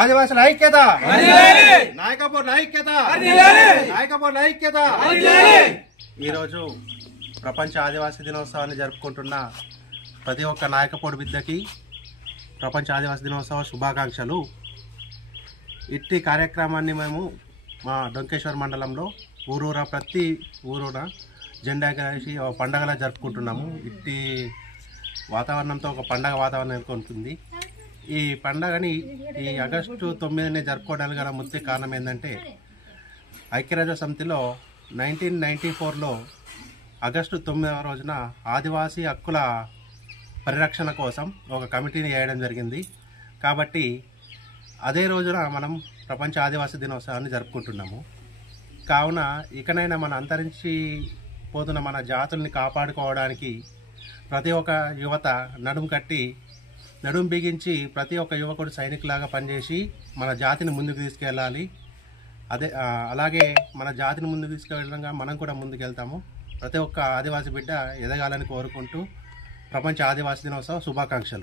ఆదివాసుల ఐక్యత నాయకపూర్ ఐక్యత. ఈరోజు ప్రపంచ ఆదివాసీ దినోత్సవాన్ని జరుపుకుంటున్న ప్రతి ఒక్క నాయకపూడి బిడ్డకి ప్రపంచ ఆదివాసీ దినోత్సవ శుభాకాంక్షలు. ఇట్టి కార్యక్రమాన్ని మేము మా డొంకేశ్వర్ మండలంలో ప్రతి ఊరూర జెండా ఎగరేసి పండగలా జరుపుకుంటున్నాము. ఇట్టి వాతావరణంతో ఒక పండగ వాతావరణం నెలకొంటుంది. ఈ పండగని ఈ ఆగస్టు 9నే జరుపుకోవడానికి గల ముఖ్య కారణం ఏంటంటే, ఐక్యరాజ్య సమితిలో 1994లో ఆగస్టు 9వ రోజున ఆదివాసీ హక్కుల పరిరక్షణ కోసం ఒక కమిటీని వేయడం జరిగింది. కాబట్టి అదే రోజున మనం ప్రపంచ ఆదివాసీ దినోత్సవాన్ని జరుపుకుంటున్నాము. కావున ఇకనైనా మన అంతరించిపోతున్న మన జాతుల్ని కాపాడుకోవడానికి ప్రతి ఒక్క యువత నడుం బిగించి ప్రతి ఒక్క యువకుడు సైనికులాగా పనిచేసి మన జాతిని ముందుకు తీసుకెళ్ళాలి. అలాగే మన జాతిని ముందుకు తీసుకెళ్ళడంగా మనం కూడా ముందుకెళ్తాము. ప్రతి ఒక్క ఆదివాసీ బిడ్డ ఎదగాలని కోరుకుంటూ ప్రపంచ ఆదివాసీ దినోత్సవ శుభాకాంక్షలు.